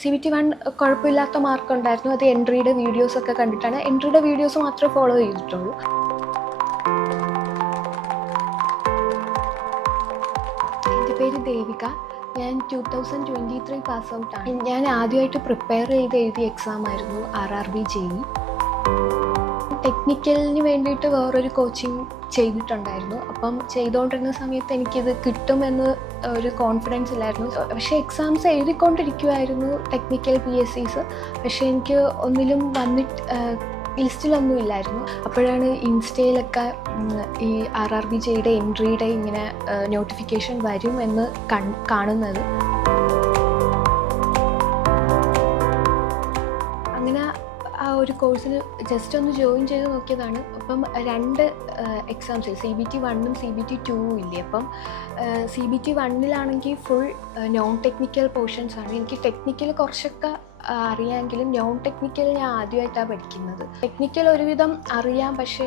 CBT1 കുഴപ്പമില്ലാത്ത മാർക്കുണ്ടായിരുന്നു. അത് എൻട്രിയുടെ വീഡിയോസൊക്കെ കണ്ടിട്ടാണ്. എൻട്രിയുടെ വീഡിയോസ് മാത്രമേ ഫോളോ ചെയ്തിട്ടുള്ളൂ. എൻ്റെ പേര് ദേവിക. ഞാൻ 2023 പാസ് ഔട്ടാണ്. ഞാൻ ആദ്യമായിട്ട് പ്രിപ്പയർ ചെയ്ത് എഴുതിയ എക്സാമായിരുന്നു RRB JEE. ടെക്നിക്കലിന് വേണ്ടിയിട്ട് വേറൊരു കോച്ചിങ് ചെയ്തിട്ടുണ്ടായിരുന്നു. അപ്പം ചെയ്തുകൊണ്ടിരുന്ന സമയത്ത് എനിക്കിത് കിട്ടുമെന്ന് ഒരു കോൺഫിഡൻസ് ഇല്ലായിരുന്നു. പക്ഷേ എക്സാംസ് എഴുതിക്കൊണ്ടിരിക്കുമായിരുന്നു, ടെക്നിക്കൽ PSCs. പക്ഷേ എനിക്ക് ഒന്നിലും ലിസ്റ്റിലൊന്നും ഇല്ലായിരുന്നു. അപ്പോഴാണ് ഇൻസ്റ്റയിലൊക്കെ ഈ RRB JEEയുടെ എൻട്രിയുടെ ഇങ്ങനെ നോട്ടിഫിക്കേഷൻ വരും എന്ന് കാണുന്നത്. അങ്ങനെ ആ ഒരു കോഴ്സിന് ജസ്റ്റ് ഒന്ന് ജോയിൻ ചെയ്ത് നോക്കിയതാണ്. അപ്പം 2 എക്സാംസ്, CBT1ഉം CBT2ഉം ഇല്ലേ. അപ്പം CBT1ലാണെങ്കിൽ ഫുൾ നോൺ ടെക്നിക്കൽ പോർഷൻസാണ്. എനിക്ക് ടെക്നിക്കൽ കുറച്ചൊക്കെ അറിയാമെങ്കിലും നോൺ ടെക്നിക്കൽ ഞാൻ ആദ്യമായിട്ടാണ് പഠിക്കുന്നത്. ടെക്നിക്കൽ ഒരുവിധം അറിയാം, പക്ഷേ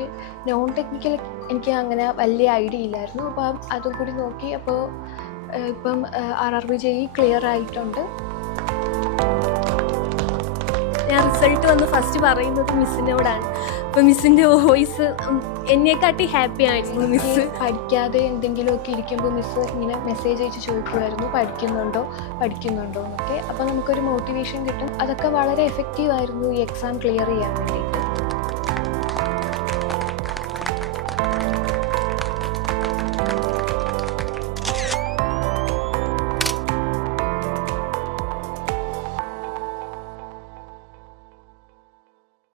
നോൺ ടെക്നിക്കൽ എനിക്ക് അങ്ങനെ വലിയ ഐഡിയ ഇല്ലായിരുന്നു. അപ്പം അതും കൂടി നോക്കി. അപ്പോൾ ഇപ്പം RRB JEE ക്ലിയർ ആയിട്ടുണ്ട്. ഞാൻ റിസൾട്ട് വന്ന് ഫസ്റ്റ് പറയുന്നത് മിസ്സിനോടാണ്. അപ്പോൾ മിസ്സിൻ്റെ വോയിസ് എന്നെക്കാട്ടി ഹാപ്പി ആയിരുന്നു. മിസ്സ് പഠിക്കാതെ എന്തെങ്കിലുമൊക്കെ ഇരിക്കുമ്പോൾ മിസ്സ് ഇങ്ങനെ മെസ്സേജ് അയച്ച് ചോദിക്കുമായിരുന്നു, പഠിക്കുന്നുണ്ടോ എന്നൊക്കെ. അപ്പോൾ നമുക്കൊരു മോട്ടിവേഷൻ കിട്ടും. അതൊക്കെ വളരെ എഫക്റ്റീവായിരുന്നു ഈ എക്സാം ക്ലിയർ ചെയ്യാൻ വേണ്ടിയിട്ട്.